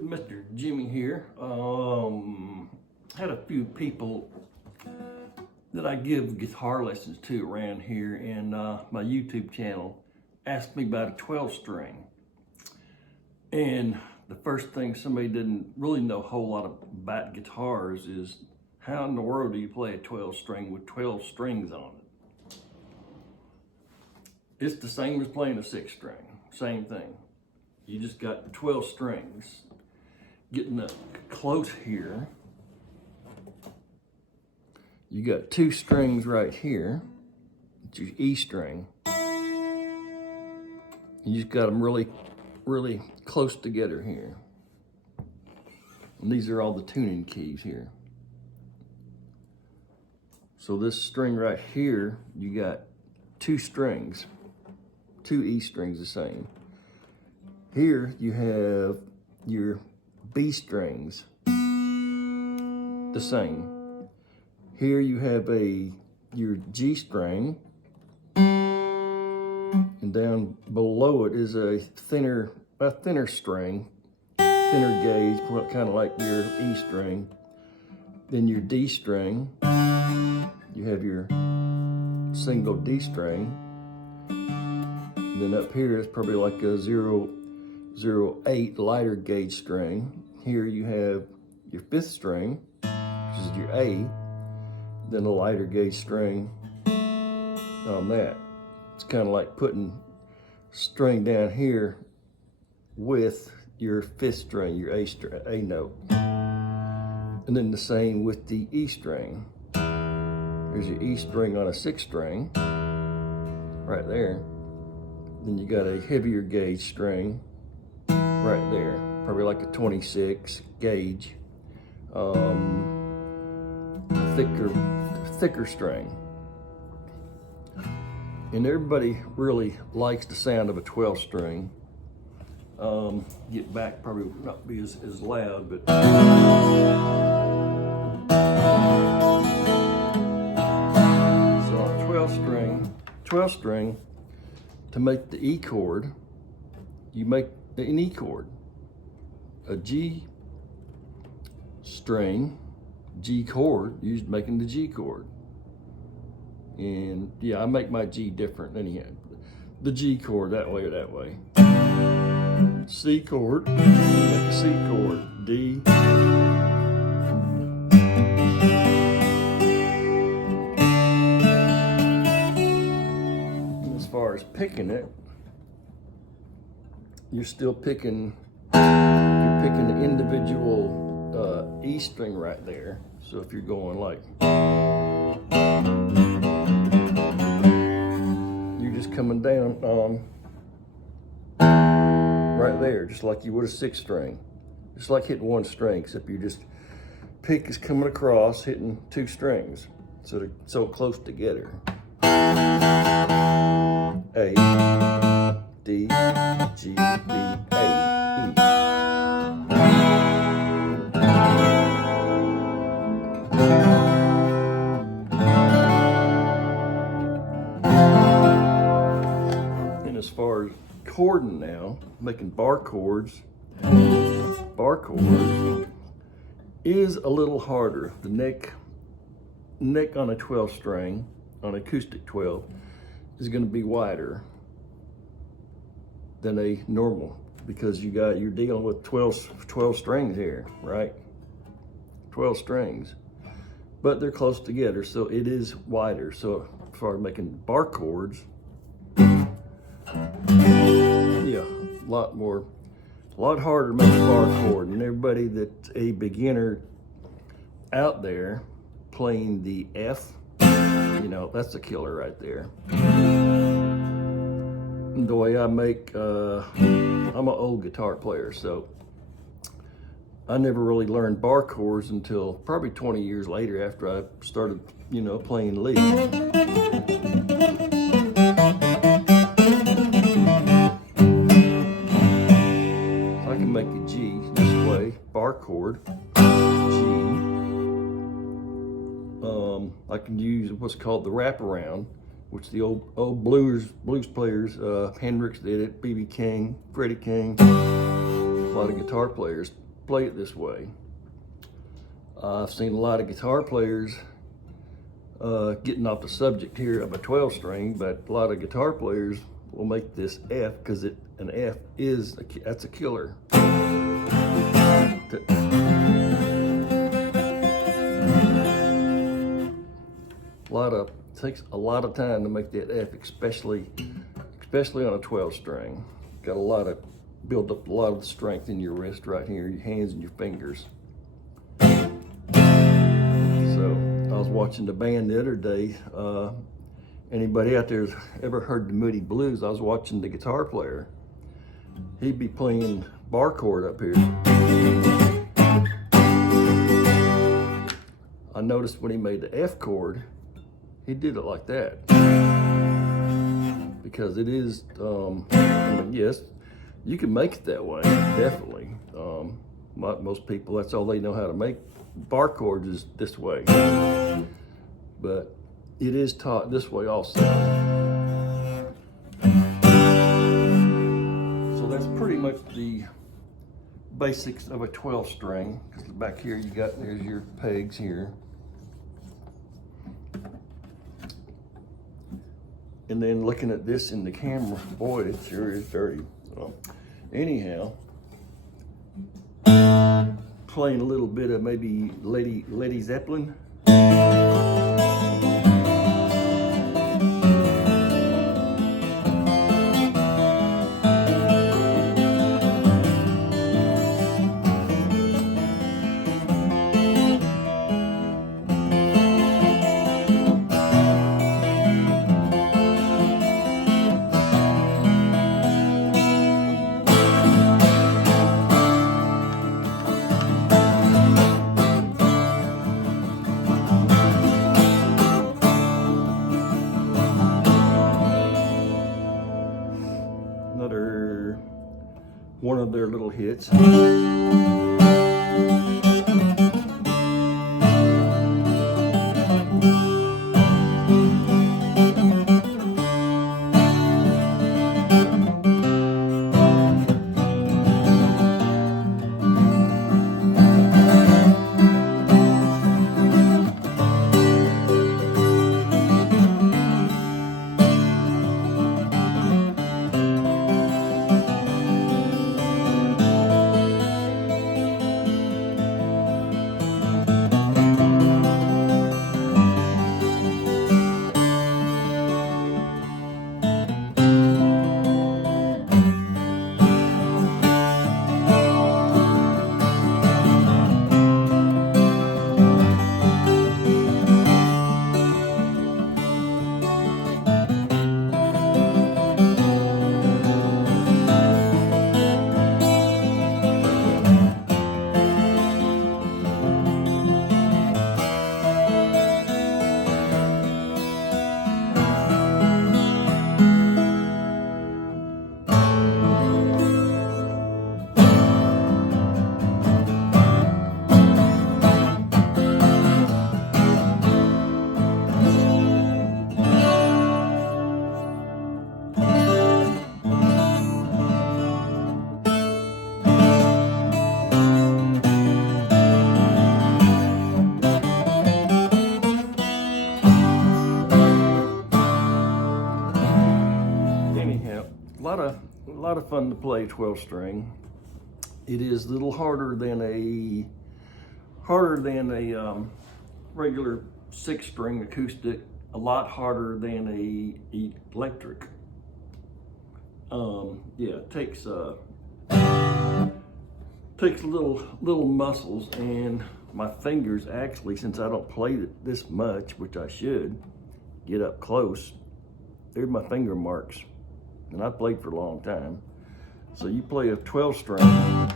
Mr. Jimmy here. Had a few people that I give guitar lessons to around here, and my YouTube channel asked me about a 12 string. And the first thing, somebody didn't really know a whole lot about guitars is, how in the world do you play a 12 string with 12 strings on it? It's the same as playing a 6 string, same thing. You just got 12 strings. Getting up close here, you got 2 strings right here. It's your E string. You just got them really close together here. And these are all the tuning keys here. So this string right here, you got 2 strings, 2 E strings the same. Here you have your B strings, the same. Here you have your G string, and down below it is a thinner string, thinner gauge, kind of like your E string. Then your D string, you have your single D string. And then up here is probably like a 0.08 lighter gauge string. Here you have your 5th string, which is your A, then a lighter gauge string on that. It's kind of like putting string down here with your 5th string, your A note. And then the same with the E string. There's your E string on a 6 string, right there. Then you got a heavier gauge string right there, probably like a 26 gauge, thicker string. And everybody really likes the sound of a 12 string. Get back, probably will not be as loud, but so on a 12 string, to make the E chord, you make an E chord, a G string, G chord, you're making the G chord. And yeah, I make my G different anyhow. The G chord that way or that way. C chord, make a C chord, D. As far as picking it, you're still picking, the individual E string right there. So if you're going like, you're just coming down on right there, just like you would a 6 string. Just like hitting 1 string, except you just, pick is coming across, hitting 2 strings. So they're so close together. A, D, G, B, A, E. And as far as chording now, making bar chords is a little harder. The neck on a 12 string, on acoustic 12, is going to be wider than a normal, because you're dealing with 12 strings here, right? 12 strings, but they're close together, so it is wider. So as far as making bar chords, yeah, a lot harder to make a bar chord. And everybody that's a beginner out there playing the F, that's a killer right there. The way I make, I'm an old guitar player, so I never really learned bar chords until probably 20 years later, after I started, playing lead. So I can make a G this way, bar chord, G. I can use what's called the wraparound, which the old blues players, Hendrix did it, B.B. King, Freddie King. a lot of guitar players play it this way. I've seen a lot of guitar players, getting off the subject here of a 12 string, but a lot of guitar players will make this F because an F is, that's a killer. Takes a lot of time to make that F, especially on a 12 string. Got build up a lot of strength in your wrist right here, your hands and your fingers. So I was watching the band the other day. Anybody out there ever heard the Moody Blues? I was watching the guitar player. He'd be playing bar chord up here. I noticed when he made the F chord, he did it like that. Because it is, yes, you can make it that way, definitely. Most people, that's all they know how to make bar chords is this way. But it is taught this way also. So that's pretty much the basics of a 12 string. Because back here there's your pegs here. And then looking at this in the camera, boy, it sure is very, anyhow, playing a little bit of maybe Lady Zeppelin. Another one of their little hits. A lot of fun to play 12 string. It is a little harder than a regular 6 string acoustic. A lot harder than a electric. Yeah, it takes little muscles, and my fingers actually, since I don't play it this much, which I should get up close. There's my finger marks. And I played for a long time. So you play a 12 string,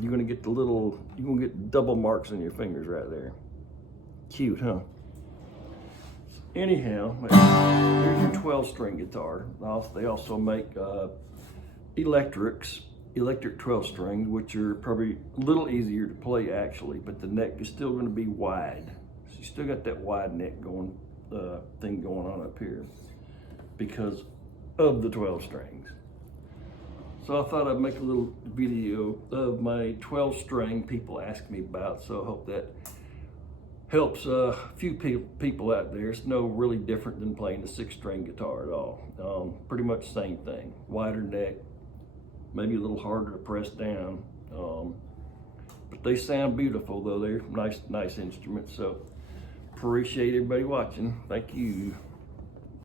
you're gonna get double marks on your fingers right there. Cute, huh? Anyhow, here's your 12 string guitar. They also make electric 12 string, which are probably a little easier to play actually, but the neck is still gonna be wide. So you still got that wide neck thing going on up here because of the 12 strings. So I thought I'd make a little video of my 12 string people ask me about. So I hope that helps a few people out there. It's no really different than playing the 6-string guitar at all. Pretty much the same thing. Wider neck, maybe a little harder to press down. But they sound beautiful though. They're nice instruments. So appreciate everybody watching. Thank you.